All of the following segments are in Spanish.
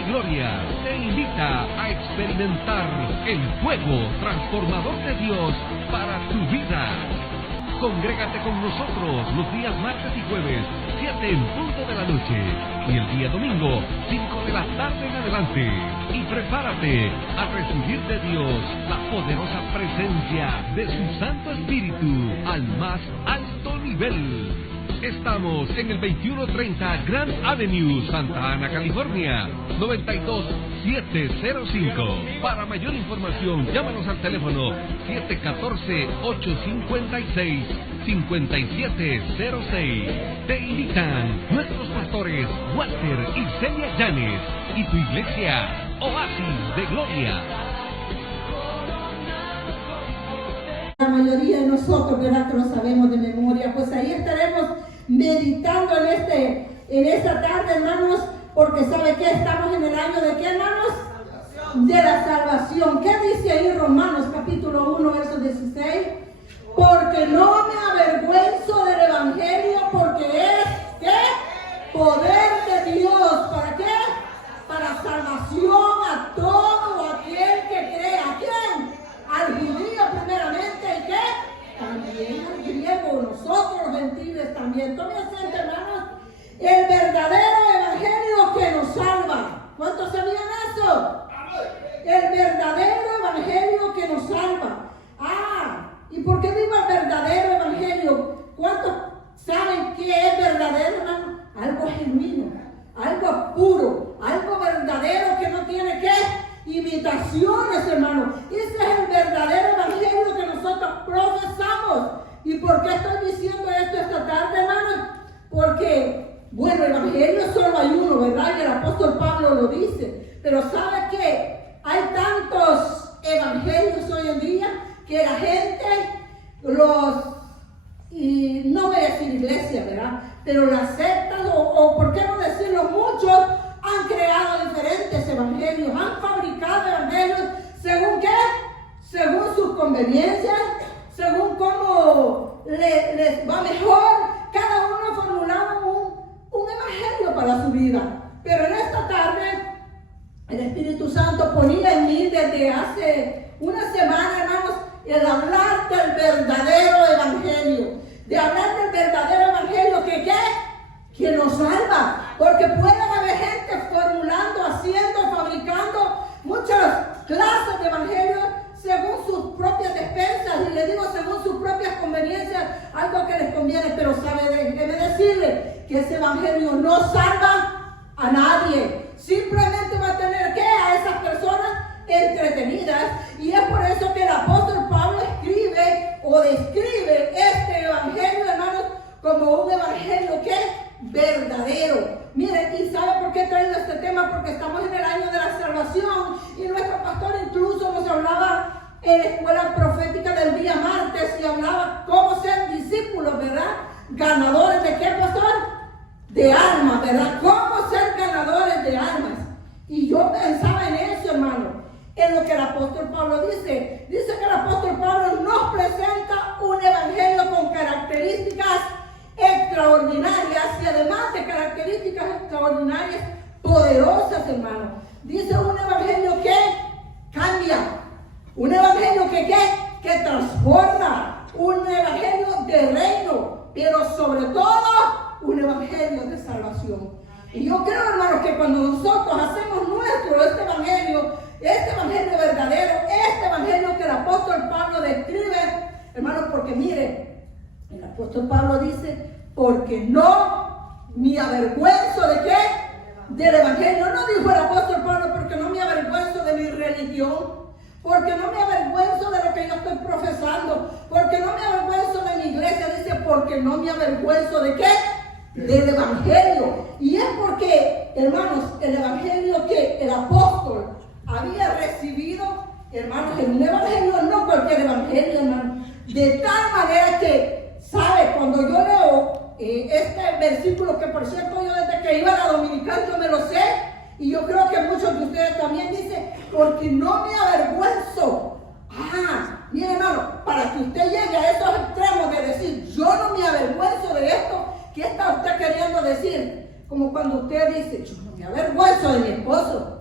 de Gloria te invita a experimentar el fuego transformador de Dios para tu vida. Congrégate con nosotros los días martes y jueves, 7 en punto de la noche, y el día domingo, 5 de la tarde en adelante. Y prepárate a recibir de Dios la poderosa presencia de su Santo Espíritu al más alto nivel. Estamos en el 2130 Grand Avenue, Santa Ana, California, 92705. Para mayor información, llámanos al teléfono 714-856-5706. Te invitan nuestros pastores Walter y Celia Llanes y tu iglesia Oasis de Gloria. La mayoría de nosotros, ¿verdad?, que lo sabemos de memoria, pues ahí estaremos meditando en esta tarde, hermanos, porque ¿sabe qué? Estamos en el año de ¿qué, hermanos? De la salvación. ¿Qué dice ahí Romanos capítulo 1, verso 16? Porque no me avergüenzo del evangelio, porque es ¿qué? Poder de Dios. ¿Para qué? Para salvación a todo aquel que cree. ¿A quién? Al judío primeramente, ¿y qué? También al griego, nosotros los gentiles también. Tome asiento, hermanos. El verdadero evangelio que nos salva. ¿Cuántos sabían eso? El verdadero evangelio que nos salva. ¿Y por qué digo el verdadero evangelio? ¿Cuántos saben qué es verdadero, hermano? Algo genuino, algo puro, algo verdadero que no tiene ¿qué? Imitaciones, hermano. Ese es el verdadero evangelio que nosotros profesamos. ¿Y por qué estoy diciendo esto esta tarde, hermano? Porque, bueno, el evangelio solo hay uno, ¿verdad? Y el apóstol Pablo lo dice. Pero ¿sabe qué? Hay tantos evangelios hoy en día que la gente, y no voy a decir iglesia, ¿verdad? Pero las sectas, o por qué no decirlo, muchos han creado diferentes evangelios, han fabricado evangelios, ¿según qué? Según sus conveniencias, según cómo les va mejor. Cada uno formulaba un evangelio para su vida. Pero en esta tarde, el Espíritu Santo ponía en mí desde hace una semana, hermanos, el hablar del verdadero evangelio. De hablar del verdadero evangelio que ¿qué? Que nos salva. Porque pueden haber gente formulando, haciendo, fabricando muchas clases de evangelios según sus propias despensas, y les digo según sus propias conveniencias, algo que les conviene. Pero déjeme decirle que ese evangelio no salva a nadie. Simplemente va a tener ¿qué? A esas personas entretenidas. Y es por eso que el apóstol Pablo escribe o describe este evangelio, hermanos, como un evangelio que verdadero. Miren, ¿y sabe por qué he traído este tema? Porque estamos en el año de la salvación, y nuestro pastor incluso nos hablaba en la escuela profética del día martes, y hablaba cómo ser discípulos, ¿verdad? Ganadores de ¿qué, pastor? De almas, ¿verdad? Cómo ser ganadores de almas. Y yo pensaba en eso, hermano, en lo que el apóstol Pablo dice. Dice que el apóstol Pablo nos presenta un evangelio con características extraordinarias, y además de características extraordinarias, poderosas, hermano. Dice un evangelio que cambia, un evangelio que transforma, un evangelio de reino, pero sobre todo un evangelio de salvación. Y yo creo, hermanos, que cuando nosotros hacemos nuestro este evangelio verdadero, este evangelio que el apóstol Pablo describe, hermanos, porque mire, el apóstol Pablo dice, porque no me avergüenzo ¿de qué? Del evangelio. No dijo el apóstol Pablo, porque no me avergüenzo de mi religión, porque no me avergüenzo de lo que yo estoy profesando, porque no me avergüenzo de mi iglesia. Dice, porque no me avergüenzo ¿de qué? Del evangelio. Y es porque, hermanos, el evangelio que el apóstol había recibido, hermanos, en un evangelio, no cualquier evangelio, hermano, de tal manera que, ¿sabe? Cuando yo leo este versículo, que por cierto yo desde que iba a la dominical yo me lo sé, y yo creo que muchos de ustedes también dicen, porque no me avergüenzo. Mire, hermano, para que usted llegue a esos extremos de decir, yo no me avergüenzo de esto, ¿qué está usted queriendo decir? como cuando usted dice, yo no me avergüenzo de mi esposo.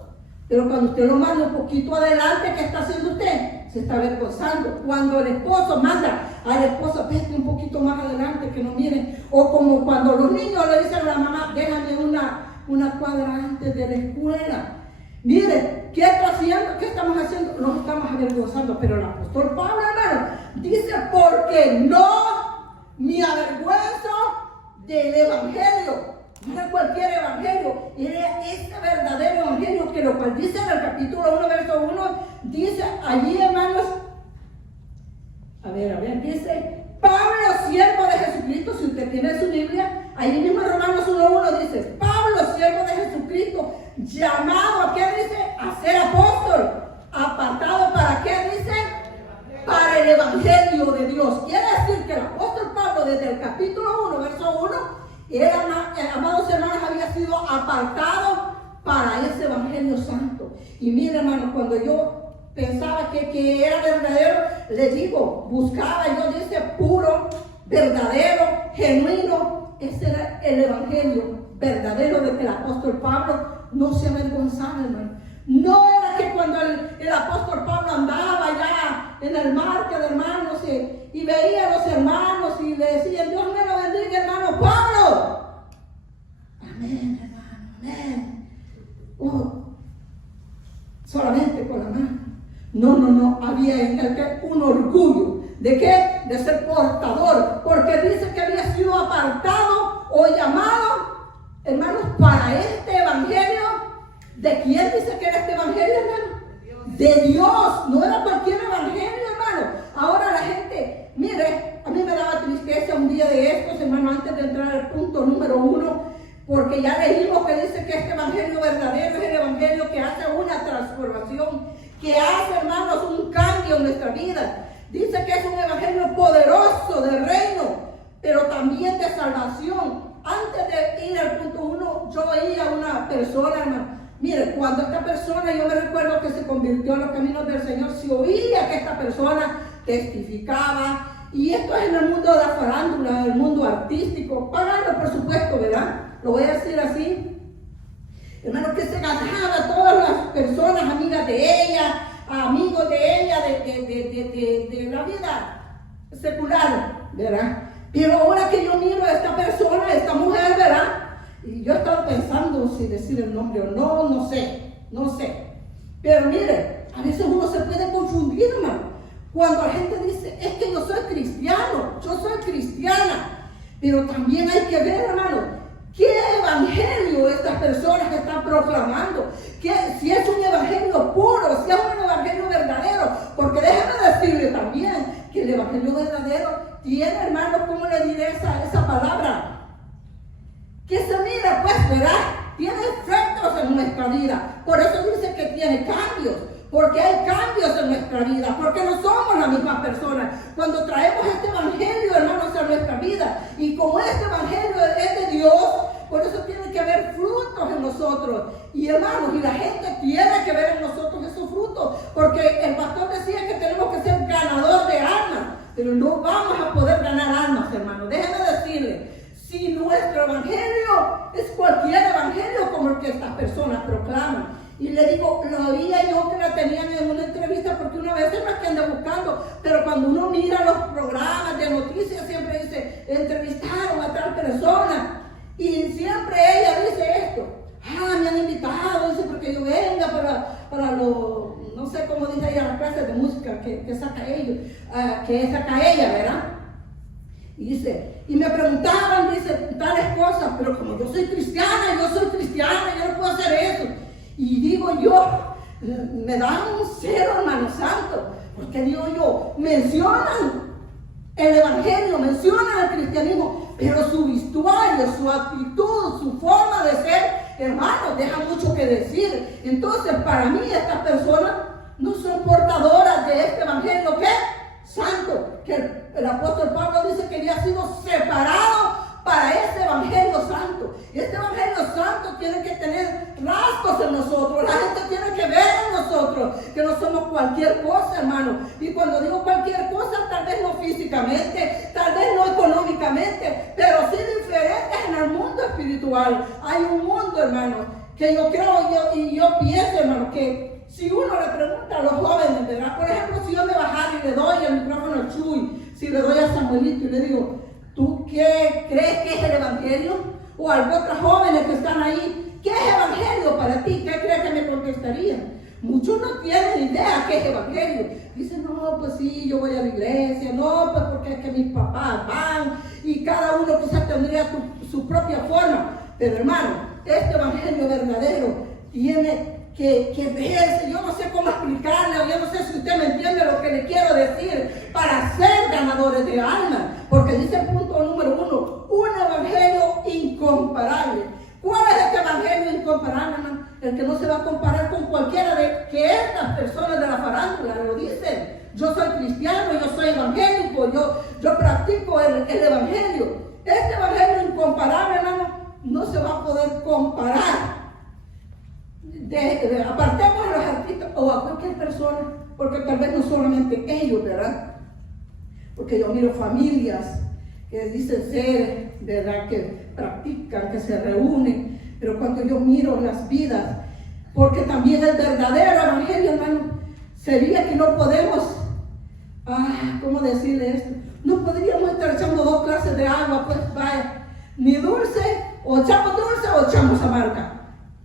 Pero cuando usted lo manda un poquito adelante, ¿qué está haciendo usted? Se está avergonzando. Cuando el esposo manda a la esposa, vete un poquito más adelante, que no miren. O como cuando los niños le dicen a la mamá, déjame una cuadra antes de la escuela. Mire, ¿qué está haciendo? ¿Qué estamos haciendo? Nos estamos avergonzando. Pero el apóstol Pablo, hermano, dice, porque no me avergüenzo del evangelio. No era cualquier evangelio, era este verdadero evangelio, que lo cual dice en el capítulo 1, verso 1, dice allí, hermanos, a ver, dice, Pablo, siervo de Jesucristo. Si usted tiene su Biblia, ahí mismo en Romanos 1:1 dice, Pablo, siervo de Jesucristo, llamado, ¿a qué dice? A ser apóstol, apartado, ¿para qué dice? Para el evangelio de Dios. Quiere decir que el apóstol Pablo, desde el capítulo 1, verso 1, amados hermanos, había sido apartado para ese evangelio santo. Y mire, hermanos, cuando yo pensaba que era verdadero, le digo, buscaba, yo dice, puro, verdadero, genuino. Ese era el evangelio verdadero de que el apóstol Pablo no se avergonzaba, hermano. No era que cuando el apóstol Pablo andaba allá en el marco de hermanos y veía a los hermanos y le decían, Dios me lo bendiga, hermano Pablo. Amén, hermano, amén. Solamente con la mano. No, había en él un orgullo. ¿De qué? De ser portador. Porque dice que había sido apartado o llamado, hermanos, para este evangelio. ¿De quién dice que era este evangelio, hermano? De Dios. No era cualquier evangelio, hermano. Ahora la gente, mire, a mí me daba tristeza un día de estos, hermano, antes de entrar al punto número 1, porque ya leímos que dice que este evangelio verdadero es el evangelio que hace una transformación, que hace, hermanos, un cambio en nuestra vida. Dice que es un evangelio poderoso del reino, pero también de salvación. Antes de ir al punto 1, yo oía a una persona, hermano. Mire, cuando esta persona, yo me recuerdo que se convirtió en los caminos del Señor, se oía que esta persona testificaba, y esto es en el mundo de la farándula, el mundo artístico, pagando por supuesto, ¿verdad? Lo voy a decir así, hermano, que se ganaba a todas las personas amigas de ella, amigos de ella, de la vida secular, ¿verdad? Pero ahora que yo miro a esta persona, a esta mujer, ¿verdad? Y yo estaba pensando si decir el nombre o no, no sé. Pero mire, a veces uno se puede confundir, hermano. Cuando la gente dice, es que yo soy cristiano, yo soy cristiana. Pero también hay que ver, hermano, qué evangelio estas personas están proclamando. Si es un evangelio puro, si es un evangelio verdadero. Porque déjeme decirle también que el evangelio verdadero tiene, hermano, ¿cómo le diré esa palabra? Que se mira, pues, ¿verdad? Tiene efectos en nuestra vida. Por eso dice que tiene cambios. Porque hay cambios en nuestra vida. Porque no somos la misma persona. Cuando traemos este evangelio, hermanos, a nuestra vida. Y como este evangelio es de Dios, por eso tiene que haber frutos en nosotros. Y hermanos, y la gente tiene que ver en nosotros esos frutos. Porque el pastor decía que tenemos que ser ganador de almas. Pero no vamos a poder ganar almas, hermanos. Déjenme decirle. Si nuestro evangelio es cualquier evangelio como el que estas personas proclaman. Y le digo, lo oía yo que la tenían en una entrevista, porque una vez es la que anda buscando, pero cuando uno mira los programas de noticias siempre dice, entrevistaron a tal persona, y siempre ella dice esto, me han invitado, dice, porque yo venga para los, no sé cómo dice ella, las clases de música que saca ella, ¿verdad? Y dice, y me preguntaban, dice, tales cosas, pero como yo soy cristiana, yo no puedo hacer eso. Y digo yo, me dan un cero, hermano santo, porque digo yo, mencionan el evangelio, mencionan el cristianismo, pero su vestuario, su actitud, su forma de ser, hermano, deja mucho que decir. Entonces, para mí, estas personas no son portadoras de este evangelio, ¿qué? Santo, que el apóstol Pablo dice que había sido separado para ese evangelio santo. Y este evangelio santo tiene que tener rasgos en nosotros. La gente tiene que ver en nosotros que no somos cualquier cosa, hermano. Y cuando digo cualquier cosa, tal vez no físicamente, tal vez no económicamente, pero sí diferentes en el mundo espiritual. Hay un mundo, hermano, que yo creo y yo pienso, hermano, que si uno le pregunta a los jóvenes, ¿verdad? Por ejemplo, si yo me bajara y le doy el micrófono a Chuy, si le doy a Samuelito y le digo, ¿tú qué crees que es el evangelio? O a otros jóvenes que están ahí, ¿qué es evangelio para ti? ¿Qué crees que me contestarían? Muchos no tienen idea qué es evangelio. Dicen, no, pues sí, yo voy a la iglesia, no, pues porque es que mis papás van, y cada uno quizás tendría su propia forma. Pero hermano, este evangelio verdadero tiene que verse. Yo no sé cómo explicarle, yo no sé si usted me entiende lo que le quiero decir, para ser ganadores de almas. Porque dice el punto número 1, un evangelio incomparable. ¿Cuál es este evangelio incomparable, hermano? El que no se va a comparar con cualquiera de que estas personas de la farándula lo dicen. Yo soy cristiano, yo soy evangélico, yo practico el evangelio. Este evangelio incomparable, hermano, no se va a poder comparar. Apartemos a los artistas o a cualquier persona, porque tal vez no solamente ellos, ¿verdad? Porque yo miro familias que dicen ser, ¿verdad?, que practican, que se reúnen, pero cuando yo miro las vidas, porque también el verdadero evangelio, hermano, sería que no podemos, ¿cómo decirle esto? No podríamos estar echando 2 clases de agua, pues vaya, ni dulce, o echamos dulce o echamos amarga.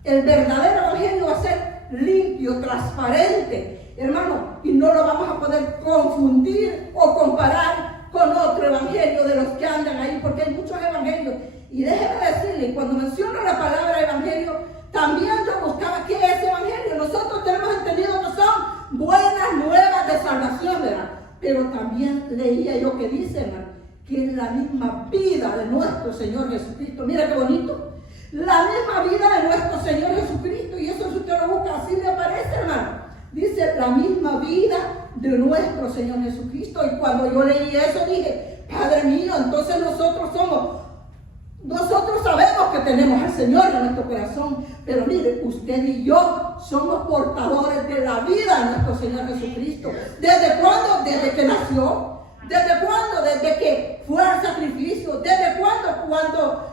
El verdadero evangelio va a ser limpio, transparente, hermano, y no lo vamos a poder confundir o comparar con otro evangelio de los que andan ahí, porque hay muchos evangelios. Y déjeme decirle, cuando menciono la palabra evangelio, también yo buscaba qué es evangelio. Nosotros tenemos entendido que son buenas nuevas de salvación, ¿verdad? Pero también leía yo que dice, hermano, que es la misma vida de nuestro Señor Jesucristo. Mira qué bonito. La misma vida de nuestro Señor Jesucristo. Y eso si usted lo busca, así le aparece, hermano. Dice la misma vida de nuestro Señor Jesucristo. Y cuando yo leí eso dije, Padre mío, entonces nosotros sabemos que tenemos al Señor en nuestro corazón. Pero mire, usted y yo somos portadores de la vida de nuestro Señor Jesucristo. ¿Desde cuándo? Desde que nació. ¿Desde cuándo? Desde que fue al sacrificio. ¿Desde cuándo? Cuando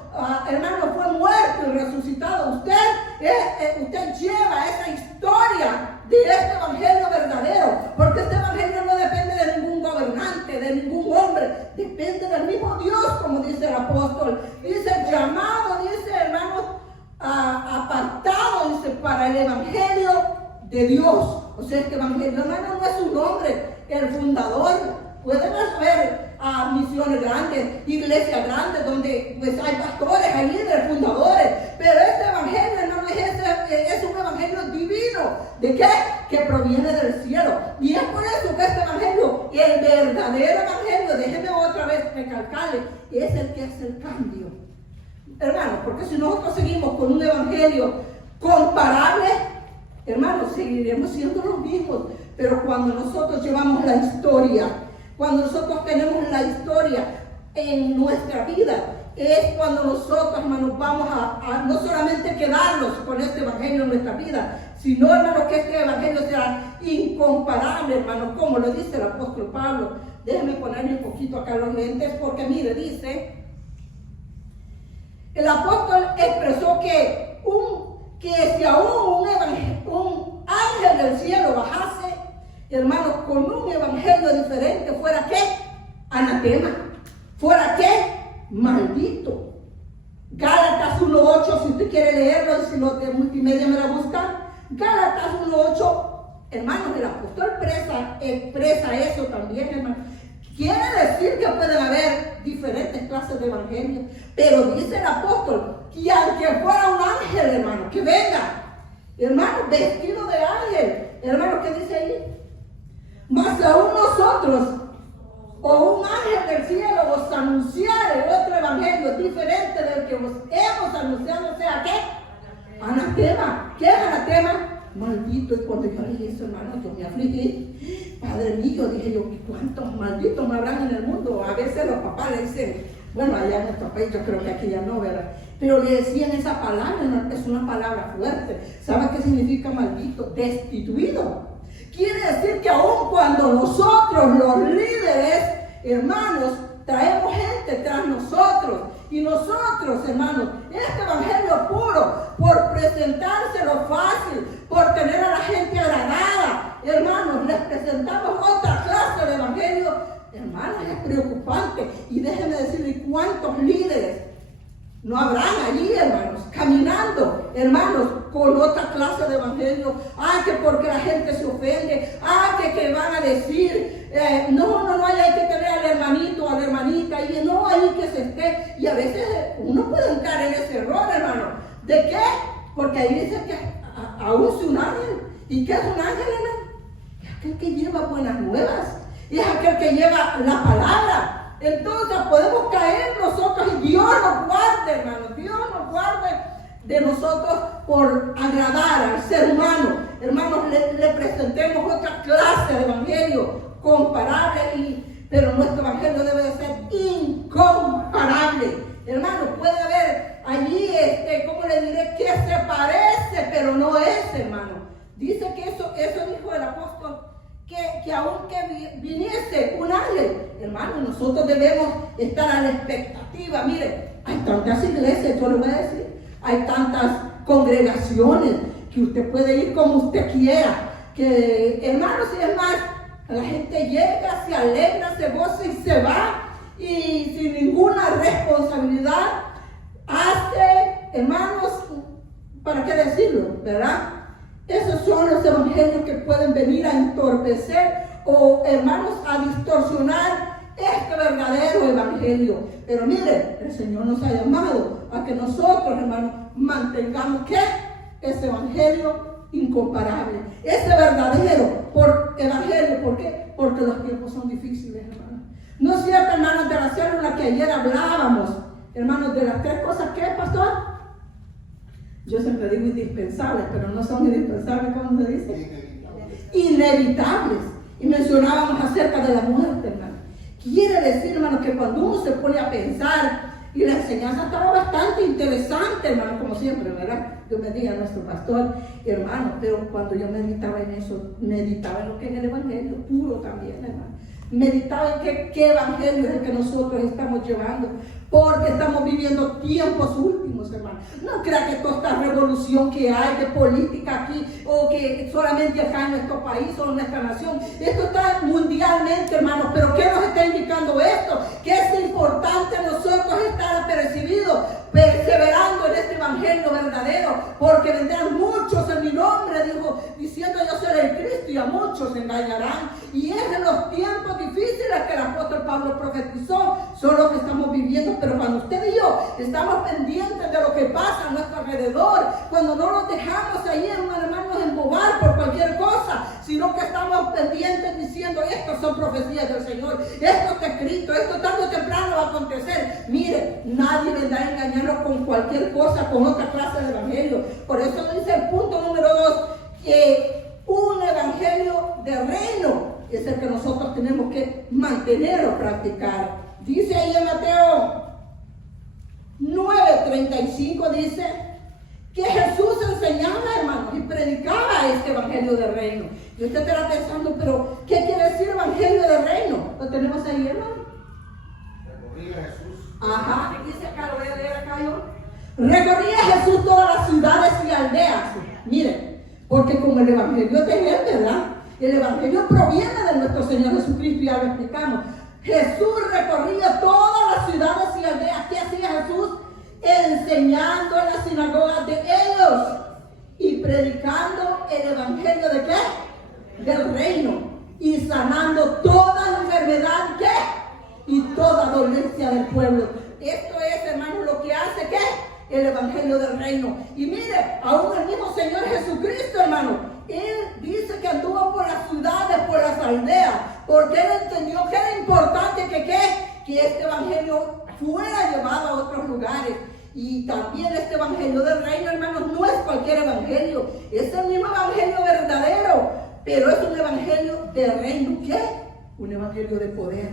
hermano fue muerto y resucitado. Usted lleva esa historia de este evangelio verdadero, porque este evangelio no depende de ningún gobernante, de ningún hombre, depende del mismo Dios, como dice el apóstol. Dice llamado, dice hermanos, apartado, dice, para el evangelio de Dios. O sea, este evangelio, hermano, no es un hombre, el fundador. Pueden haber misiones grandes, iglesias grandes, donde pues hay pastores, hay líderes, fundadores, pero este evangelio, hermano, es un evangelio divino. ¿De qué? Que proviene del cielo. Y es por eso que este evangelio, el verdadero evangelio, déjeme otra vez recalcarle, es el que hace el cambio. Hermano, porque si nosotros seguimos con un evangelio comparable, hermano, seguiremos siendo los mismos. Pero cuando nosotros llevamos la historia, cuando nosotros tenemos la historia en nuestra vida, es cuando nosotros, hermanos, vamos a no solamente quedarnos con este evangelio en nuestra vida, sino, hermano, que este evangelio sea incomparable, hermano, como lo dice el apóstol Pablo. Déjenme ponerle un poquito acá los lentes, porque mire, dice, el apóstol expresó que si aún un ángel del cielo bajase, hermanos, con un evangelio diferente, ¿fuera qué? Anatema. ¿Fuera qué? Maldito. Gálatas 1:8, si usted quiere leerlo, y si los de multimedia me la buscan. Gálatas 1:8, hermanos, el apóstol expresa eso también, hermano. Quiere decir que pueden haber diferentes clases de evangelio, pero dice el apóstol que aunque fuera un ángel, hermano, que venga, hermano, vestido de ángel, hermano, ¿qué dice ahí? Mas aún nosotros, o un ángel del cielo, os anunciare otro evangelio diferente del que os hemos anunciado, o sea, ¿qué? Anatema. ¿Qué es anatema? Maldito. Y cuando yo leí eso, hermano, yo me afligí. Padre mío, dije yo, ¿cuántos malditos me habrán en el mundo? A veces los papás le dicen Bueno, allá en nuestro país, yo creo que aquí ya no, ¿verdad? Pero le decían esa palabra, es una palabra fuerte. ¿Sabe qué significa maldito? Destituido. Quiere decir que aun cuando nosotros, los líderes, hermanos, traemos gente tras nosotros, y nosotros, hermanos, este evangelio puro, por presentárselo fácil, por tener a la gente agradada, hermanos, les presentamos otra clase de evangelio, hermanos, es preocupante. Y déjenme decirles cuántos líderes no habrán allí, hermanos, caminando, hermanos, con otra clase de evangelio. Que porque la gente se ofende, que van a decir, no, hay que tener al hermanito, a la hermanita, y no, ahí que se esté. Y a veces uno puede entrar en ese error, hermano. ¿De qué? Porque ahí dice que aún es un ángel. ¿Y qué es un ángel, hermano? Es aquel que lleva buenas nuevas, y es aquel que lleva la palabra. Entonces podemos caer nosotros, y Dios nos guarde, hermanos, Dios nos guarde de nosotros por agradar al ser humano. Hermanos, le presentemos otra clase de evangelio comparable, pero nuestro evangelio debe de ser incomparable. Hermanos, puede haber allí, ¿cómo le diré? Que se parece, pero no es, hermano. Dice que eso dijo el apóstol, que aunque viniese un ángel, hermano, nosotros debemos estar a la expectativa. Mire, hay tantas iglesias, yo le voy a decir, hay tantas congregaciones que usted puede ir como usted quiera, que, hermanos, y es más, la gente llega, se alegra, se goza y se va, y sin ninguna responsabilidad hace, hermanos, ¿para qué decirlo? ¿Verdad? Esos son los evangelios que pueden venir a entorpecer o, hermanos, a distorsionar este verdadero evangelio. Pero mire, el Señor nos ha llamado a que nosotros, hermanos, mantengamos ¿qué? Ese evangelio incomparable, ese verdadero evangelio. ¿Por qué? Porque los tiempos son difíciles, hermanos. ¿No es cierto, hermanos, de la célula que ayer hablábamos, hermanos, de las tres cosas que, pastor? Yo siempre digo indispensables, pero no son indispensables, ¿cómo se dice? Inevitables. Y mencionábamos acerca de la muerte, hermano. Quiere decir, hermano, que cuando uno se pone a pensar, y la enseñanza estaba bastante interesante, hermano, como siempre, ¿verdad? Yo me bendiga a nuestro pastor, hermano, pero cuando yo meditaba en eso, meditaba en lo que es el evangelio puro también, hermano. Meditaba en qué evangelio es el que nosotros estamos llevando, porque estamos viviendo tiempos últimos, hermano. No crea que toda esta revolución que hay de política aquí, o que solamente acá en nuestro país o en nuestra nación, esto está mundialmente, hermano. Pero ¿qué nos está indicando esto? Que es importante nosotros estar apercibidos, perseverando en este evangelio verdadero, porque vendrán muchos en mi nombre, dijo, diciendo yo soy el Cristo, y a muchos engañarán. Y es en los tiempos difíciles que el apóstol Pablo profetizó, son los que estamos viviendo. Pero cuando usted y yo estamos pendientes de lo que pasa a nuestro alrededor, cuando no nos dejamos ahí, hermanos, embobar por cualquier cosa, sino que estamos pendientes diciendo, estas son profecías del Señor, esto está escrito, esto tarde o temprano va a acontecer. Mire, nadie vendrá a engañarnos con cualquier cosa, con otra clase de evangelio. Por eso dice el punto número 2, que un evangelio de reino es el que nosotros tenemos que mantener o practicar. Dice ahí en Mateo 9:35, dice que Jesús enseñaba, hermanos, y predicaba este evangelio de reino. Y usted estará pensando, pero ¿qué quiere decir evangelio de reino? ¿Lo tenemos ahí, hermano? Recorría Jesús. Ajá, dice acá, lo voy a leer acá yo. Recorría Jesús todas las ciudades y aldeas. Miren, porque como el evangelio es de él, ¿verdad? El evangelio proviene de nuestro Señor Jesucristo, ya lo explicamos. Jesús recorría todas las ciudades y aldeas. ¿Qué hacía Jesús? Enseñando en las sinagogas de ellos y predicando el evangelio de ¿qué? Del reino, y sanando toda enfermedad ¿qué? Y toda dolencia del pueblo. Esto es, hermanos, lo que hace ¿qué? El evangelio del reino. Y mire, aún el mismo Señor Jesucristo, hermano, Él dice que anduvo por las ciudades, por las aldeas, porque Él entendió que era importante que este evangelio fuera llevado a otros lugares. Y también este evangelio del reino, hermanos, no es cualquier evangelio, es el mismo evangelio verdadero, pero es un evangelio de reino. ¿Qué? Un evangelio de poder.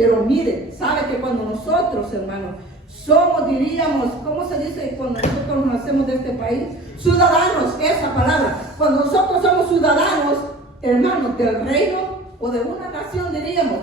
Pero mire, sabe que cuando nosotros, hermanos, somos, diríamos, ¿cómo se dice cuando nosotros nacemos de este país? Ciudadanos, esa palabra. Cuando nosotros somos ciudadanos, hermanos, del reino o de una nación, diríamos,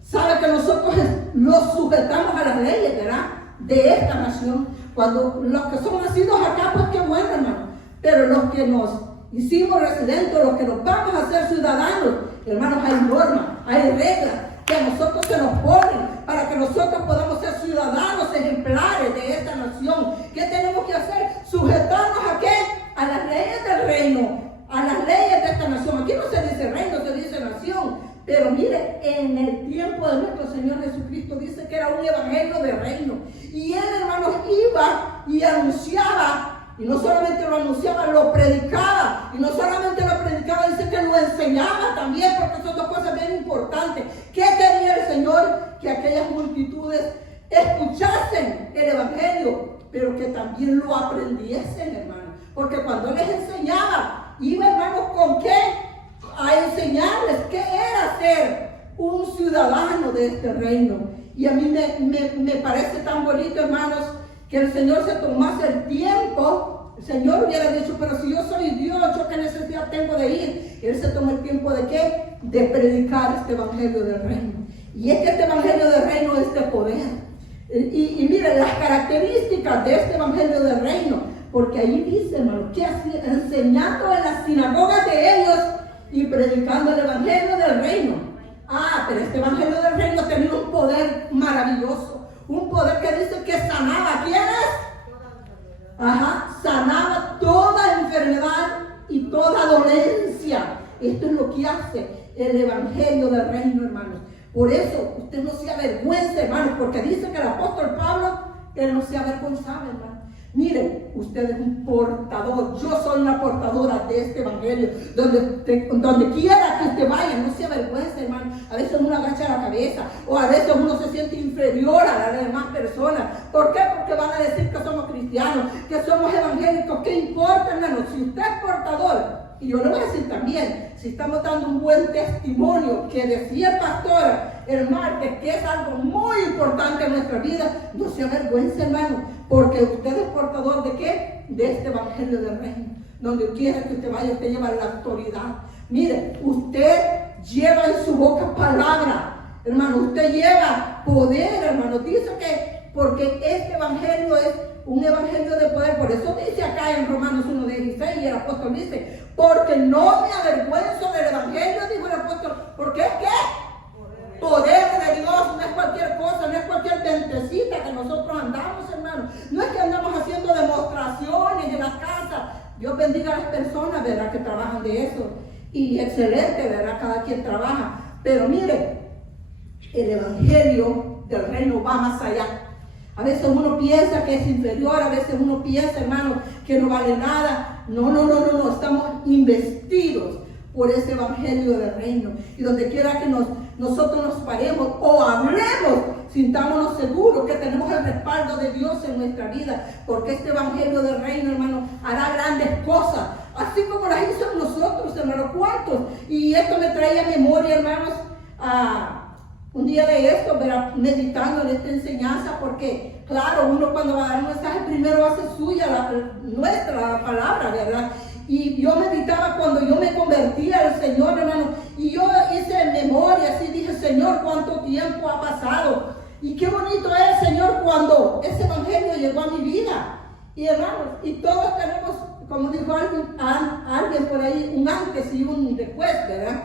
sabe que nosotros los sujetamos a las leyes, ¿verdad? De esta nación. Cuando los que somos nacidos acá, pues qué bueno, hermano. Pero los que nos hicimos residentes, los que nos vamos a ser ciudadanos, hermanos, hay normas, hay reglas que a nosotros se nos ponen para que nosotros podamos ser ciudadanos ejemplares de esta nación. ¿Qué tenemos que hacer? Sujetarnos a qué? A las leyes del reino, a las leyes de esta nación. Aquí no se dice reino, se dice nación. Pero mire, en el tiempo de nuestro Señor Jesucristo dice que era un evangelio de reino. Y él, hermanos, iba y anunciaba. Y no solamente lo anunciaba, lo predicaba. Y no solamente lo predicaba, dice que lo enseñaba también, porque son dos cosas bien importantes. ¿Qué quería el Señor? Que aquellas multitudes escuchasen el evangelio, pero que también lo aprendiesen, hermanos. Porque cuando les enseñaba, iba, hermanos, ¿con qué? A enseñarles qué era ser un ciudadano de este reino. Y a mí me parece tan bonito, hermanos, que el Señor se tomase el tiempo. El Señor hubiera dicho, pero si yo soy Dios, ¿yo qué necesidad tengo de ir? Él se tomó el tiempo ¿de qué? De predicar este evangelio del reino. Y es que este evangelio del reino es de poder. Y miren las características de este evangelio del reino, porque ahí dice, hermano, que enseñando en las sinagogas de ellos y predicando el evangelio del reino. Pero este evangelio del reino tenía un poder maravilloso. Un poder que dice que sanaba. ¿Quiénes? Sanaba toda enfermedad y toda dolencia. Esto es lo que hace el evangelio del reino, hermanos. Por eso, usted no se avergüence, hermanos, porque dice que el apóstol Pablo, él no se avergonzaba, hermano. Miren, usted es un portador. Yo soy una portadora de este evangelio. Donde quiera que usted vaya, no se avergüence, hermano. A veces uno agacha la cabeza, o a veces uno se siente inferior a las demás personas. ¿Por qué? Porque van a decir que somos cristianos, que somos evangélicos. ¿Qué importa, hermano? Si usted es portador, y yo le voy a decir también, si estamos dando un buen testimonio, que decía el pastor el martes, que es algo muy importante en nuestra vida, no se avergüence, hermano, porque usted es portador ¿de qué? De este evangelio del reino. Donde quiera que usted vaya, usted lleva la autoridad. Mire, usted lleva en su boca palabra, hermano, usted lleva poder, hermano. Dice que porque este evangelio es un evangelio de poder. Por eso dice acá en Romanos 1:16, y el apóstol dice, porque no me avergüenzo del evangelio, dijo el apóstol, porque es que poder de Dios, no es cualquier cosa, no es cualquier ventecita que nosotros andamos, hermano. No es que andamos haciendo demostraciones en las casas. Dios bendiga a las personas, ¿verdad?, que trabajan de eso. Y excelente, ¿verdad?, cada quien trabaja. Pero mire, el evangelio del reino va más allá. A veces uno piensa que es inferior, a veces uno piensa, hermano, que no vale nada. No, estamos investidos por ese evangelio del reino. Y donde quiera que nosotros nos paremos o hablemos, sintámonos seguros que tenemos el respaldo de Dios en nuestra vida, porque este evangelio del reino, hermano, hará grandes cosas, así como las hizo nosotros, hermano. ¿Cuántos? Y esto me trae a memoria, hermanos, un día de esto, meditando en esta enseñanza, porque claro, uno cuando va a dar un mensaje primero hace suya nuestra palabra, ¿verdad? Y yo meditaba cuando yo me convertí al Señor, hermano, y yo hice memoria, así dije, Señor, ¿cuánto tiempo ha pasado? Y qué bonito es, Señor, cuando ese evangelio llegó a mi vida. Y hermanos, y todos tenemos, como dijo alguien por ahí, un antes y un después, ¿verdad?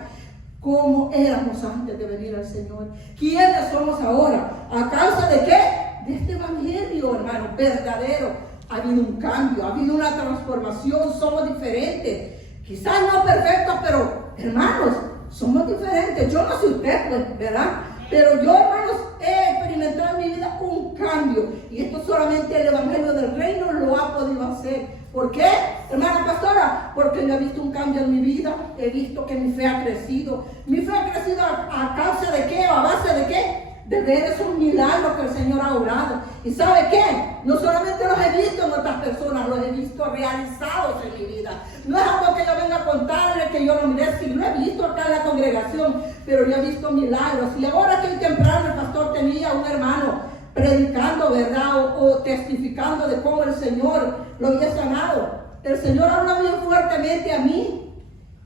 ¿Cómo éramos antes de venir al Señor? ¿Quiénes somos ahora? ¿A causa de qué? De este evangelio, hermano, verdadero. Ha habido un cambio, ha habido una transformación, somos diferentes. Quizás no perfectos, pero hermanos, somos diferentes. Yo no sé usted, pues, ¿verdad? Pero yo, hermanos, he experimentado en mi vida un cambio. Y esto solamente el evangelio del reino lo ha podido hacer. ¿Por qué, hermana pastora? Porque yo he visto un cambio en mi vida. He visto que mi fe ha crecido. Mi fe ha crecido a causa de qué, o a base de qué. de ver esos milagros que el Señor ha obrado. ¿Y sabe qué? No solamente los he visto en otras personas, los he visto realizados en mi vida. No es algo que yo venga a contarle, que yo lo miré, sí, lo he visto acá en la congregación, pero yo he visto milagros. Y ahora que temprano el pastor tenía un hermano predicando, ¿verdad? O testificando de cómo el Señor lo había sanado. El Señor habló bien fuertemente a mí.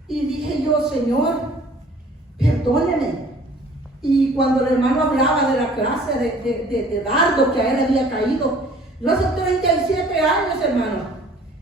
Y dije yo, Señor, perdóneme. Y cuando el hermano hablaba de la clase de dardo que a él había caído, yo hace 37 años, hermano,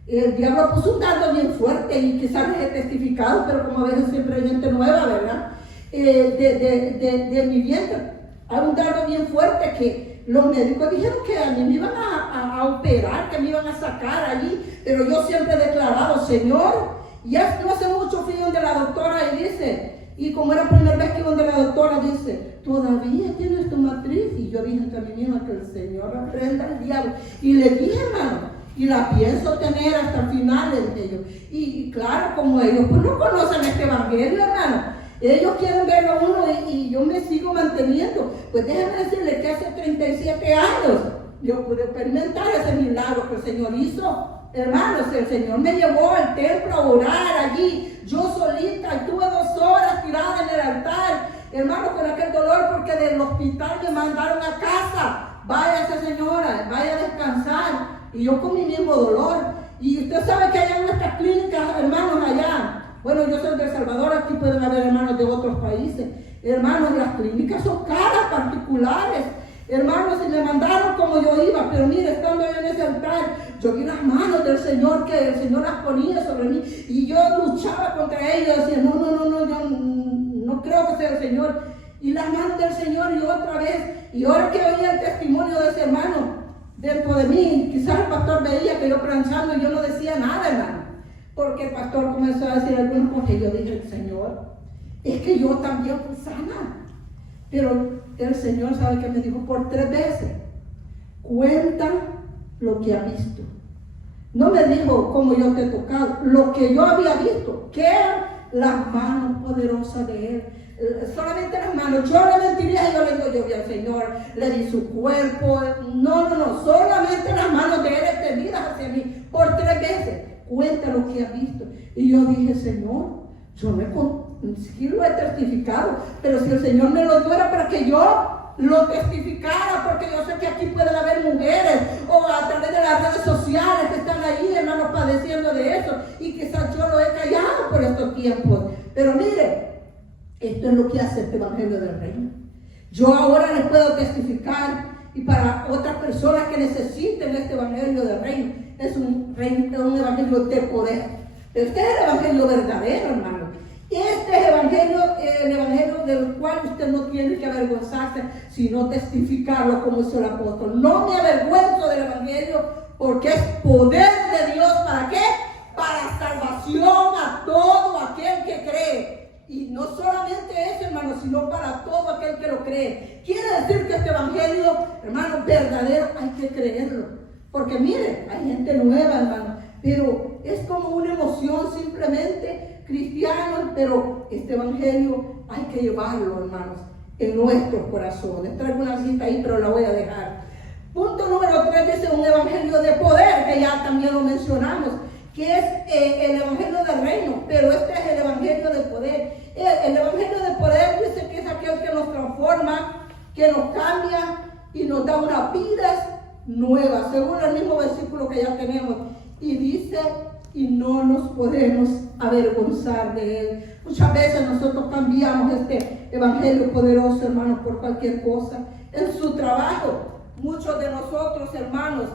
el diablo puso un dardo bien fuerte y quizás les he testificado, pero como a veces siempre hay gente nueva, ¿verdad? De mi vientre. Hay un dardo bien fuerte que los médicos dijeron que a mí me iban a operar, que me iban a sacar allí, pero yo siempre he declarado, Señor, ya no hace mucho fui donde la doctora y dice, y como era la primera vez que iba donde la doctora, dice, todavía tienes tu matriz. Y yo dije a mí misma que el Señor reprenda al diablo. Y le dije, hermano, y la pienso tener hasta el final, le dije yo. Y claro, como ellos pues no conocen este evangelio, hermano, ellos quieren verlo a uno y yo me sigo manteniendo. Pues déjenme decirle que hace 37 años yo pude experimentar ese milagro que el Señor hizo. Hermanos, el Señor me llevó al templo a orar allí, yo solita, y tuve 2 horas tirada en el altar, hermanos, con aquel dolor, porque del hospital me mandaron a casa. Váyase, señora, vaya a descansar. Y yo con mi mismo dolor. Y usted sabe que hay en nuestras clínicas, hermanos, allá. Bueno, yo soy de El Salvador, aquí pueden haber hermanos de otros países. Hermanos, las clínicas son caras, particulares. Hermanos, y me mandaron como yo iba, pero mire, estando yo en ese altar, yo vi las manos del Señor, que el Señor las ponía sobre mí, y yo luchaba contra ellos, decía, no, yo no creo que sea el Señor, y las manos del Señor, y otra vez, y ahora que oía el testimonio de ese hermano, dentro de mí, quizás el pastor veía que yo planchando, y yo no decía nada, hermano, porque el pastor comenzó a decir algunas cosas, y yo dije, Señor, es que yo también fui sana. Pero el Señor, ¿sabe qué me dijo? Por 3 veces, cuenta lo que ha visto. No me dijo cómo yo te he tocado, lo que yo había visto, que eran las manos poderosas de Él. Solamente las manos, yo le mentiría y yo le digo, yo vi al Señor, le di su cuerpo. No, solamente las manos de Él extendidas hacia mí, por 3 veces, cuenta lo que ha visto. Y yo dije, Señor, yo sí lo he testificado, pero si el Señor me lo dio era para que yo lo testificara, porque yo sé que aquí pueden haber mujeres o a través de las redes sociales que están ahí, hermanos, padeciendo de eso, y quizás yo lo he callado por estos tiempos. Pero mire, esto es lo que hace este evangelio del reino. Yo ahora les puedo testificar, y para otras personas que necesiten este evangelio del reino, es un evangelio de poder. Este es el evangelio verdadero, hermano. Este es el evangelio del cual usted no tiene que avergonzarse, sino testificarlo como hizo el apóstol. No me avergüenzo del evangelio, porque es poder de Dios. ¿Para qué? Para salvación a todo aquel que cree. Y no solamente eso, hermano, sino para todo aquel que lo cree. Quiere decir que este evangelio, hermano, verdadero, hay que creerlo. Porque mire, hay gente nueva, hermano, pero es como una emoción simplemente cristiana, pero este evangelio hay que llevarlo, hermanos, en nuestros corazones. Traigo una cita ahí, pero la voy a dejar. Punto número 3 dice un evangelio de poder, que ya también lo mencionamos, que es el evangelio del reino, pero este es el evangelio de poder. El evangelio de poder dice que es aquel que nos transforma, que nos cambia y nos da una vida nueva, según el mismo versículo que ya tenemos. Y dice, y no nos podemos avergonzar de él. Muchas veces nosotros cambiamos este evangelio poderoso, hermanos, por cualquier cosa. En su trabajo, muchos de nosotros, hermanos,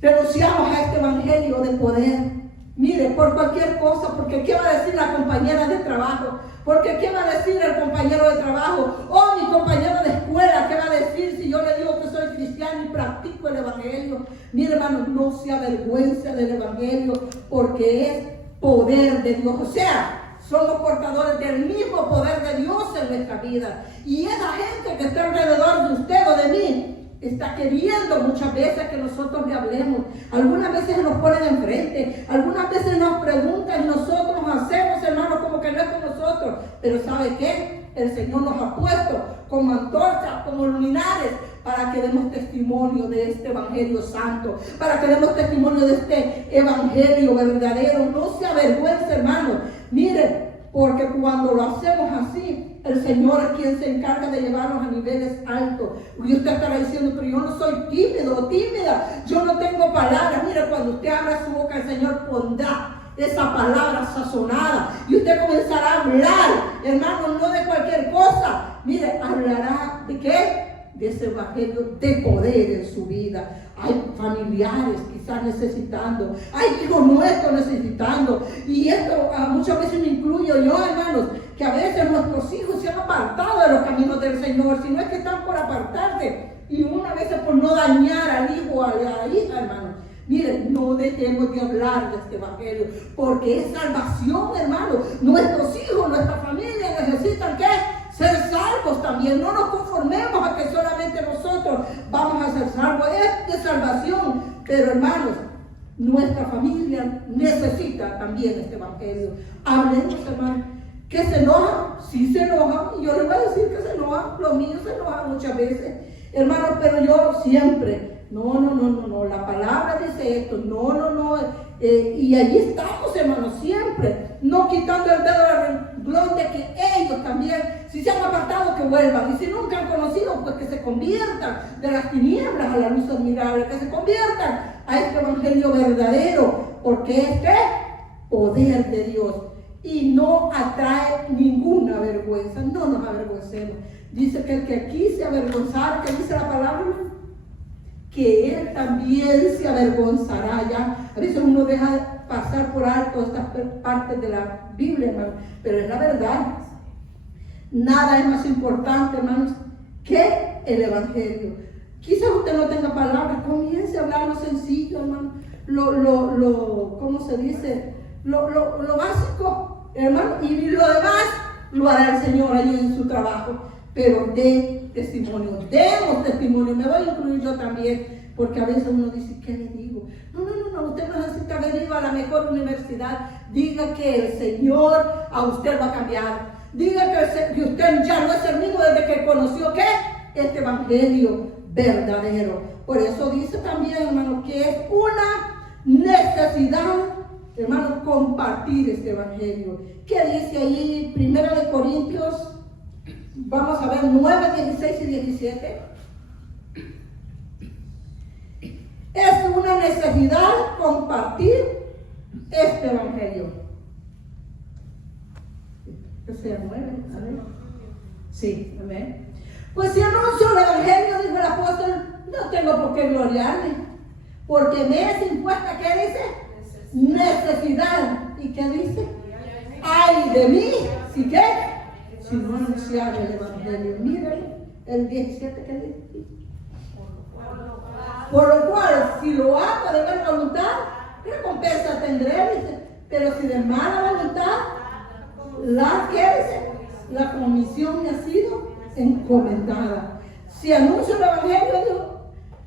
renunciamos a este evangelio de poder. Mire, por cualquier cosa, porque ¿qué va a decir la compañera de trabajo? Porque ¿qué va a decir el compañero de trabajo? O mi compañero de escuela, ¿qué va a decir si yo le digo que soy cristiano y practico el evangelio? Mire, hermano, no se avergüenza del evangelio, porque es poder de Dios. O sea, somos portadores del mismo poder de Dios en nuestra vida. Y esa gente que está alrededor de usted o de mí, está queriendo muchas veces que nosotros le hablemos. Algunas veces nos ponen enfrente, algunas veces nos preguntan y nosotros hacemos, hermanos, como que no es con nosotros. Pero ¿sabe qué? El Señor nos ha puesto como antorchas, como luminares, para que demos testimonio de este evangelio santo, para que demos testimonio de este evangelio verdadero. No se avergüence, hermano. Mire, porque cuando lo hacemos así, el Señor es quien se encarga de llevarnos a niveles altos. Y usted estará diciendo, pero yo no soy tímido o tímida, yo no tengo palabras. Mire, cuando usted abra su boca, el Señor pondrá esa palabra sazonada y usted comenzará a hablar, hermano, no de cualquier cosa. Mire, hablará de qué, de ese evangelio de poder en su vida. Hay familiares quizás necesitando, hay hijos nuestros necesitando, y esto muchas veces me incluyo yo, hermanos, que a veces nuestros hijos se han apartado de los caminos del Señor, si no es que están por apartarse, y una vez por no dañar al hijo o a la hija, hermano. Miren, no dejemos de hablar de este evangelio, porque es salvación, hermano. Nuestros hijos, nuestra familia necesitan, ¿qué? Ser salvos también. No nos conformemos a que solamente nosotros vamos a ser salvos. Es de salvación, pero hermanos, nuestra familia necesita también este evangelio. Hablemos, hermanos. ¿Que se enojan? Sí se enojan, y yo les voy a decir que se enojan. Los míos se enojan muchas veces, hermanos, pero yo siempre, no, la palabra dice esto, no, y allí estamos, hermanos, siempre, no quitando el dedo del renglón de que ellos también, si se han apartado, que vuelvan, y si nunca han conocido, pues que se conviertan de las tinieblas a la luz admirable, que se conviertan a este evangelio verdadero, porque es ¿qué? Poder de Dios, y no atrae ninguna vergüenza. No nos avergüencemos. Dice que el que aquí se avergonzara, que dice la palabra, que él también se avergonzará. Ya a veces uno deja pasar por alto estas partes de la Biblia, hermano, pero es la verdad. Nada es más importante, hermanos, que el evangelio. Quizás usted no tenga palabras, comience a hablar lo sencillo, hermano, ¿cómo se dice? Lo básico, hermano, y lo demás lo hará el Señor ahí en su trabajo. Pero de testimonio, demos testimonio. Me voy a incluir yo también, porque a veces uno dice, ¿qué le digo? No, usted no necesita haber ido a la mejor universidad. Diga que el Señor a usted va a cambiar. Diga que usted ya no es el mismo desde que conoció ¿qué? Este evangelio verdadero. Por eso dice también, hermano, que es una necesidad, hermano, compartir este evangelio. ¿Qué dice ahí? 1 Corintios, vamos a ver, 9, 16 y 17. Es una necesidad compartir este evangelio. Que sea 9, ¿amén? Sí, amén. Pues si anuncio el evangelio, dijo el apóstol, no tengo por qué gloriarme, porque me es impuesta, ¿qué dice? Necesidad. ¿Y qué dice? Ay de mí, ¿sí qué? Si no anunciar el evangelio. Mírenlo, el 17 que dice. Por lo cual, si lo hago de buena voluntad, recompensa tendré, dice. Pero si de mala voluntad, la que dice, la comisión me ha sido encomendada. Si anuncio el evangelio,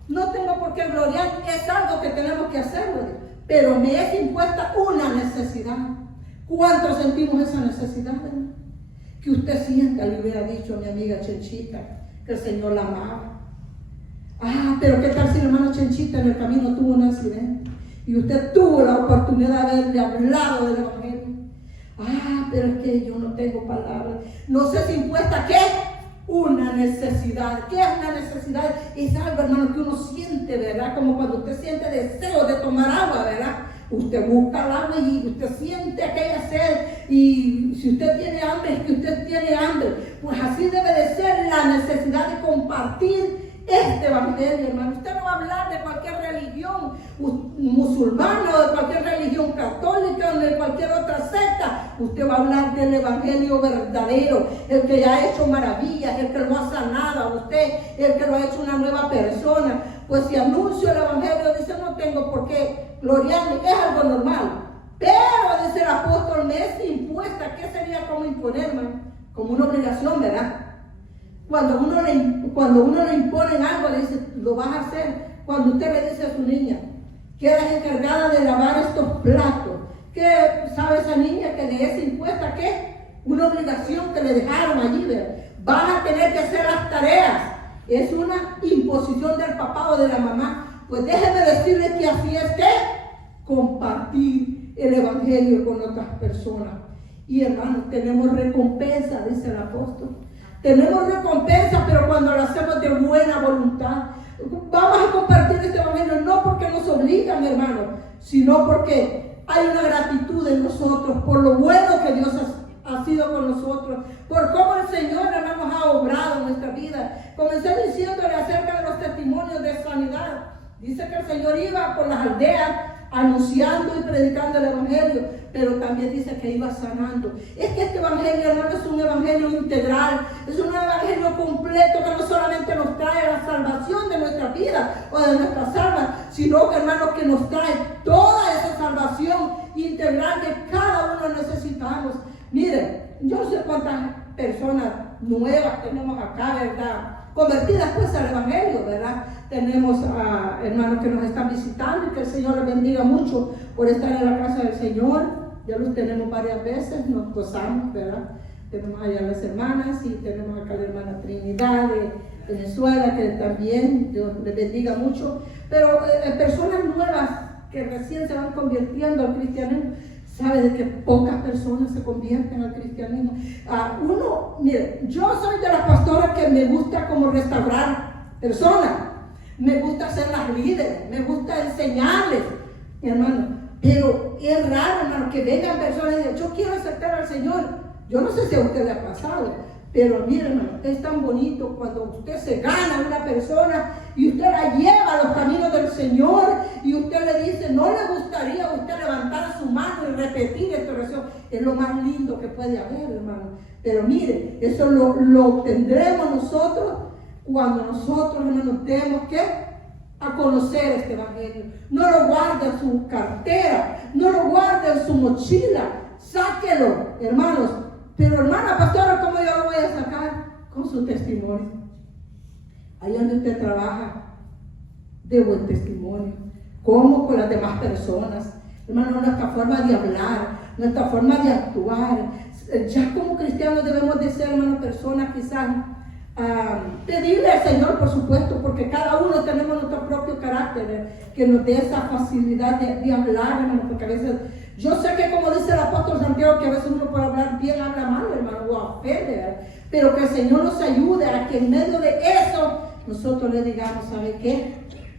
no tengo por qué gloriar, es algo que tenemos que hacerlo, pero me es impuesta una necesidad. ¿Cuántos sentimos esa necesidad, hermano? Que usted sienta, le hubiera dicho a mi amiga Chenchita, que el Señor la amaba. Pero qué tal si la hermana Chenchita en el camino tuvo un accidente y usted tuvo la oportunidad de haberle hablado del evangelio. Pero es que yo no tengo palabras. No sé si impuesta ¿qué? Una necesidad. ¿Qué es una necesidad? Es algo, hermano, que uno siente, ¿verdad? Como cuando usted siente deseo de tomar agua, ¿verdad? Usted busca el agua y usted siente aquella sed, y si usted tiene hambre, es que usted tiene hambre. Pues así debe de ser la necesidad de compartir este evangelio, hermano. Usted no va a hablar de cualquier religión musulmana o de cualquier religión católica o de cualquier otra secta. Usted va a hablar del evangelio verdadero, el que ya ha hecho maravillas, el que lo ha sanado a usted, el que lo ha hecho una nueva persona. Pues si anuncio el evangelio, dice, no tengo por qué gloriarme, es algo normal. Pero, dice el apóstol, me es impuesta. ¿Qué sería como imponerme? Como una obligación, ¿verdad? Cuando uno le imponen algo, le dice, lo vas a hacer. Cuando usted le dice a su niña, quedas encargada de lavar estos platos, ¿qué sabe esa niña que le es impuesta? ¿Qué? una obligación que le dejaron allí, ¿verdad? Vas a tener que hacer las tareas. Es una imposición del papá o de la mamá. Pues déjeme decirles que así es que compartir el evangelio con otras personas. Y hermanos, tenemos recompensa, dice el apóstol. Tenemos recompensa, pero cuando lo hacemos de buena voluntad. Vamos a compartir este evangelio no porque nos obligan, hermanos, sino porque hay una gratitud en nosotros por lo bueno que Dios ha sido con nosotros, por cómo el Señor, hermanos, ha obrado en nuestra vida. Comencé diciéndole acerca de los testimonios de sanidad. Dice que el Señor iba por las aldeas anunciando y predicando el evangelio, pero también dice que iba sanando. Es que este evangelio, hermano, es un evangelio integral, es un evangelio completo que no solamente nos trae la salvación de nuestra vida o de nuestras almas, sino que, hermanos, que nos trae toda esa salvación integral que cada uno necesitamos. Miren, yo no sé cuántas personas nuevas tenemos acá, ¿verdad? Convertidas pues al evangelio, ¿verdad? Tenemos a hermanos que nos están visitando y que el Señor les bendiga mucho por estar en la casa del Señor. Ya los tenemos varias veces, nos gozamos, ¿verdad? Tenemos allá las hermanas y tenemos acá la hermana Trinidad de Venezuela, que también Dios les bendiga mucho. Pero personas nuevas que recién se van convirtiendo al cristianismo, sabe de que pocas personas se convierten al cristianismo. Mire, yo soy de las pastoras que me gusta como restaurar personas, me gusta hacerlas líderes, me gusta enseñarles, hermano. Pero es raro, hermano, que vengan personas y digan, yo quiero aceptar al Señor. Yo no sé si a usted le ha pasado, pero mire, hermano, es tan bonito cuando usted se gana a una persona y usted la lleva a los caminos del Señor y usted le dice, ¿no le gustaría a usted levantar su mano y repetir esta oración? Es lo más lindo que puede haber, hermano. Pero mire, eso lo obtendremos nosotros cuando nosotros, hermanos, tenemos que a conocer este evangelio. No lo guarde en su cartera, no lo guarde en su mochila, sáquelo, hermanos. Pero hermana pastora, ¿cómo yo lo voy a sacar? Con su testimonio. Ahí donde usted trabaja, de buen testimonio. ¿Cómo? Con las demás personas. Hermano, nuestra forma de hablar, nuestra forma de actuar. Ya como cristianos debemos de ser, hermano, personas quizás pedirle al Señor, por supuesto, porque cada uno tenemos nuestro propio carácter, que nos dé esa facilidad de hablar, hermano, porque a veces, yo sé que como dice el apóstol Santiago, que a veces uno puede hablar bien, habla mal, hermano, o ofende, pero que el Señor nos ayude a que en medio de eso, nosotros le digamos, ¿sabe qué?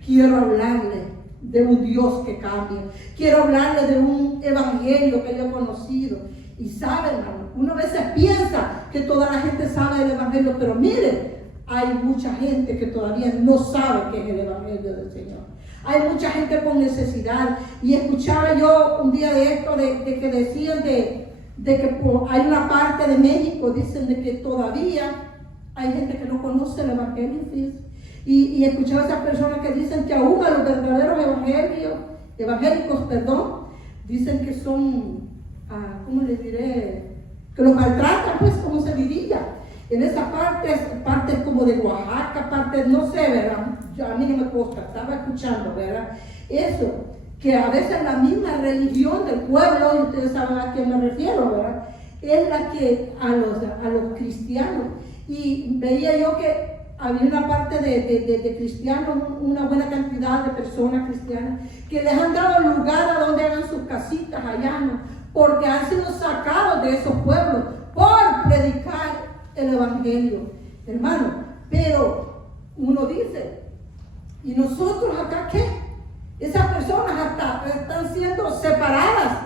Quiero hablarle de un Dios que cambia, quiero hablarle de un evangelio que yo he conocido. Y sabe, hermano, uno a veces piensa que toda la gente sabe del evangelio, pero mire, hay mucha gente que todavía no sabe qué es el evangelio del Señor. Hay mucha gente con necesidad. Y escuchaba yo un día de esto, de que decían de que hay una parte de México, dicen de que todavía hay gente que no conoce el evangelio. Y escuchaba a esas personas que dicen que aún a los verdaderos evangélicos, dicen que son, ¿cómo les diré? Que los maltratan, pues, como se diría. En esas partes como de Oaxaca, partes, no sé, ¿verdad? A mí no me consta, estaba escuchando, ¿verdad? Eso, que a veces la misma religión del pueblo, y ustedes saben a quién me refiero, ¿verdad? Es la que a los cristianos. Y veía yo que había una parte de cristianos, una buena cantidad de personas cristianas, que les han dado lugar a donde hagan sus casitas allá, ¿no? Porque han sido sacados de esos pueblos por predicar el evangelio, hermano. Pero uno dice, ¿y nosotros acá qué? Esas personas hasta están siendo separadas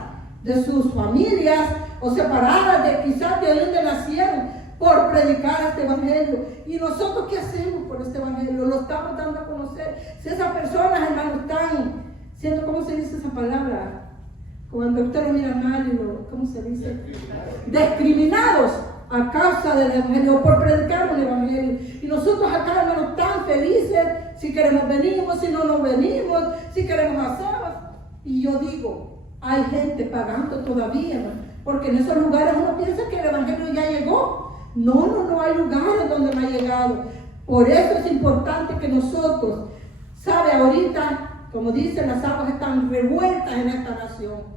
de sus familias o separadas de quizás de donde nacieron por predicar este evangelio. ¿Y nosotros qué hacemos por este evangelio? Lo estamos dando a conocer. Si esas personas, hermano, están siendo, ¿cómo se dice esa palabra? Cuando usted lo mira mal y ¿cómo se dice? Discriminados a causa del evangelio, por predicar un evangelio. Y nosotros acá, hermanos, tan felices, si queremos venimos, si no nos venimos, si queremos hacerlo. Y yo digo, hay gente pagando todavía, hermano, porque en esos lugares uno piensa que el evangelio ya llegó. No hay lugares donde no ha llegado. Por eso es importante que nosotros, ¿sabe? Ahorita, como dicen, las aguas están revueltas en esta nación.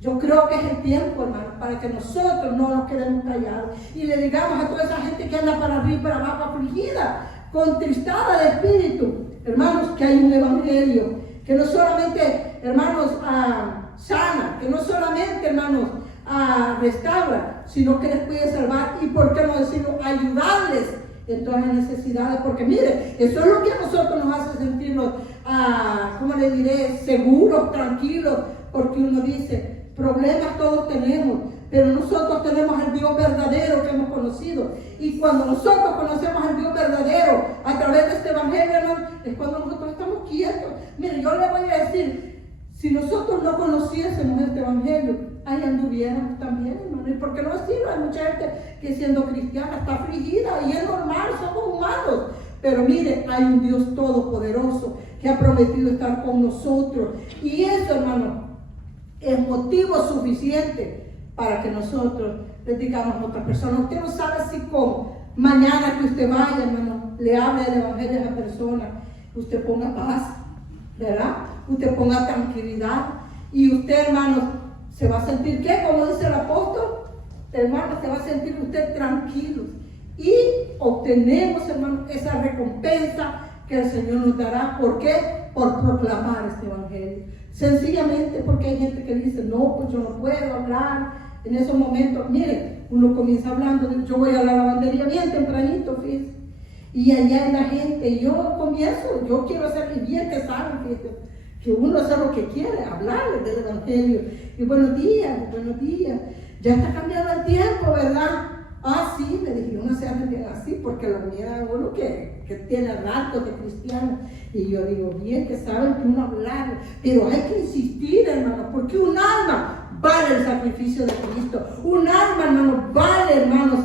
Yo creo que es el tiempo, hermano, para que nosotros no nos quedemos callados y le digamos a toda esa gente que anda para arriba y para abajo, afligida, contristada de espíritu, hermanos, que hay un evangelio que no solamente, hermanos, sana, que no solamente, hermanos, restaura, sino que les puede salvar y, por qué no decirlo, ayudarles en todas las necesidades, porque mire, eso es lo que a nosotros nos hace sentirnos, ¿cómo le diré?, seguros, tranquilos, porque uno dice, problemas todos tenemos, pero nosotros tenemos al Dios verdadero que hemos conocido, y cuando nosotros conocemos al Dios verdadero a través de este evangelio, hermano, es cuando nosotros estamos quietos. Mire, yo le voy a decir, si nosotros no conociésemos este evangelio, ahí anduviéramos también, hermano. ¿Y por qué no decirlo? Hay mucha gente que siendo cristiana está afligida y es normal, somos humanos. Pero mire, hay un Dios todopoderoso que ha prometido estar con nosotros. Y eso, hermano, es motivo suficiente para que nosotros le digamos a otras personas. Usted no sabe si con mañana que usted vaya, hermano, le hable del evangelio a esa persona, usted ponga paz, ¿verdad? Usted ponga tranquilidad y usted, hermano, se va a sentir, ¿qué? Como dice el apóstol, hermano, se va a sentir usted tranquilo y obtenemos, hermano, esa recompensa que el Señor nos dará. ¿Por qué? Por proclamar este evangelio. Sencillamente porque hay gente que dice, no, pues yo no puedo hablar en esos momentos. Mire, uno comienza hablando, yo voy a la lavandería bien tempranito, fíjese, y allá hay la gente, yo comienzo, yo quiero hacer el bien que saben, fíjese, que uno hace lo que quiere, hablarles del evangelio. Y buenos días, ya está cambiando el tiempo, ¿verdad? Sí, me dijeron, no se hacen bien así, porque lo mira uno que tiene ratos de cristiano. Y yo digo, bien que saben que uno hablar, pero hay que insistir, hermano, porque un alma vale el sacrificio de Cristo. Un alma, hermano, vale, hermanos,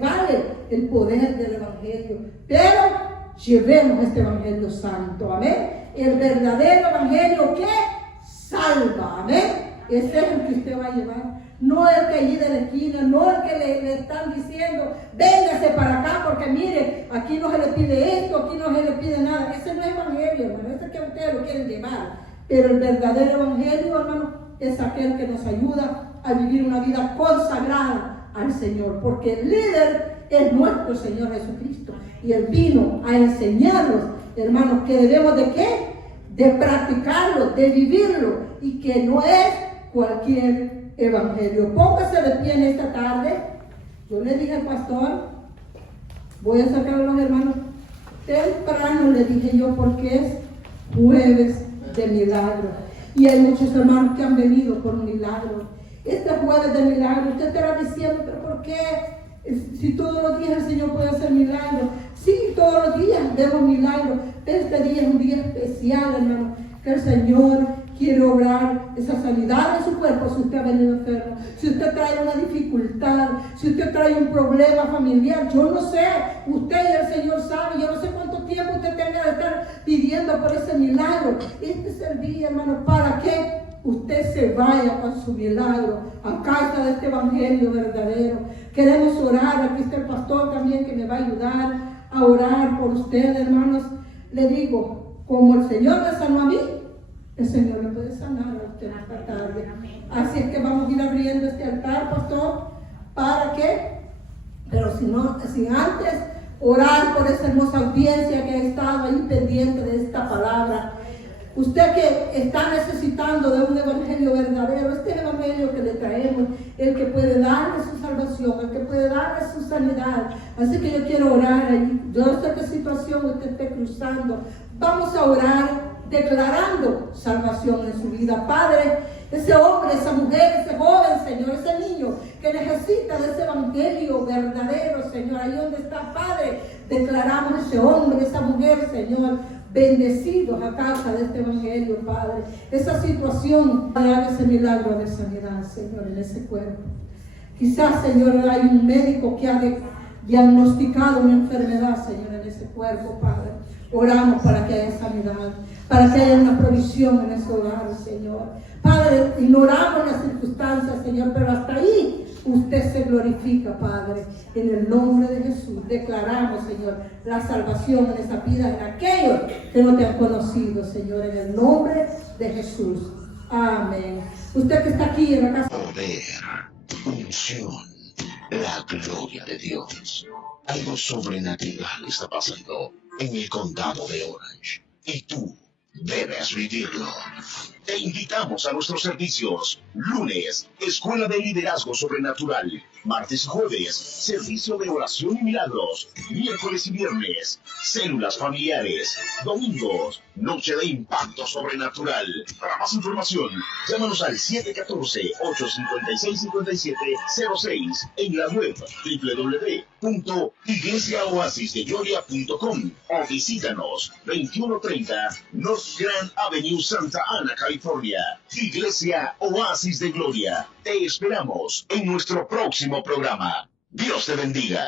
vale el poder del evangelio. Pero llevemos este evangelio santo, amén. El verdadero evangelio que salva, amén. Ese es el que usted va a llevar, no el que allí de la esquina, no el que le están diciendo, véngase para acá, porque mire, aquí no se le pide esto, aquí no se le pide nada. Ese no es evangelio, hermano, ese es que ustedes lo quieren llevar. Pero el verdadero evangelio, hermano, es aquel que nos ayuda a vivir una vida consagrada al Señor, porque el líder es nuestro Señor Jesucristo, y Él vino a enseñarnos, hermanos, que debemos de ¿qué? De practicarlo, de vivirlo, y que no es cualquier evangelio. Póngase de pie en esta tarde. Yo le dije al pastor, voy a sacar a los hermanos temprano, le dije yo, porque es jueves de milagro, y hay muchos hermanos que han venido por un milagro. Este jueves de milagro, usted estará diciendo, pero ¿por qué? Si todos los días el Señor puede hacer milagros. Sí, todos los días vemos milagros, pero este día es un día especial, hermano, que el Señor quiere obrar esa sanidad de su cuerpo. Si usted ha venido enfermo, si usted trae una dificultad, si usted trae un problema familiar, yo no sé, usted y el Señor sabe, yo no sé cuánto tiempo usted tenga de estar pidiendo por ese milagro. Este es el día, hermano, para que usted se vaya con su milagro a causa de este evangelio verdadero. Queremos orar, aquí está el pastor también que me va a ayudar a orar por usted, hermanos. Le digo, como el Señor me sanó a mí, el Señor le puede sanar a usted esta tarde. Así es que vamos a ir abriendo este altar, pastor, ¿para qué? Pero sin antes orar por esa hermosa audiencia que ha estado ahí pendiente de esta palabra. Usted que está necesitando de un evangelio verdadero, este evangelio que le traemos, el que puede darle su salvación, el que puede darle su sanidad. Así que yo quiero orar ahí. Yo no sé qué situación usted esté cruzando. Vamos a orar declarando salvación en su vida. Padre, ese hombre, esa mujer, ese joven, Señor, ese niño que necesita de ese evangelio verdadero, Señor, ahí donde está, Padre, declaramos ese hombre, esa mujer, Señor, bendecidos a causa de este evangelio, Padre. Esa situación, haga ese milagro de sanidad, Señor, en ese cuerpo. Quizás, Señor, hay un médico que ha diagnosticado una enfermedad, Señor, en ese cuerpo, Padre. Oramos para que haya sanidad, para que haya una provisión en ese hogar, Señor. Padre, ignoramos las circunstancias, Señor, pero hasta ahí usted se glorifica, Padre. En el nombre de Jesús declaramos, Señor, la salvación en esa vida, en aquellos que no te han conocido, Señor, en el nombre de Jesús. Amén. Usted que está aquí en la casa. Poder, unción, la gloria de Dios. Algo sobrenatural está pasando en el condado de Orange. Y tú debes vivirlo. Te invitamos a nuestros servicios. Lunes, Escuela de Liderazgo Sobrenatural. Martes y jueves, servicio de oración y milagros. Miércoles y viernes, células familiares. Domingos, noche de impacto sobrenatural. Para más información, llámanos al 714-856-5706 en la web www.iglesiaoasisdegloria.com o visítanos 2130 North Grand Avenue, Santa Ana, California. Iglesia Oasis de Gloria. Te esperamos en nuestro próximo programa. Dios te bendiga.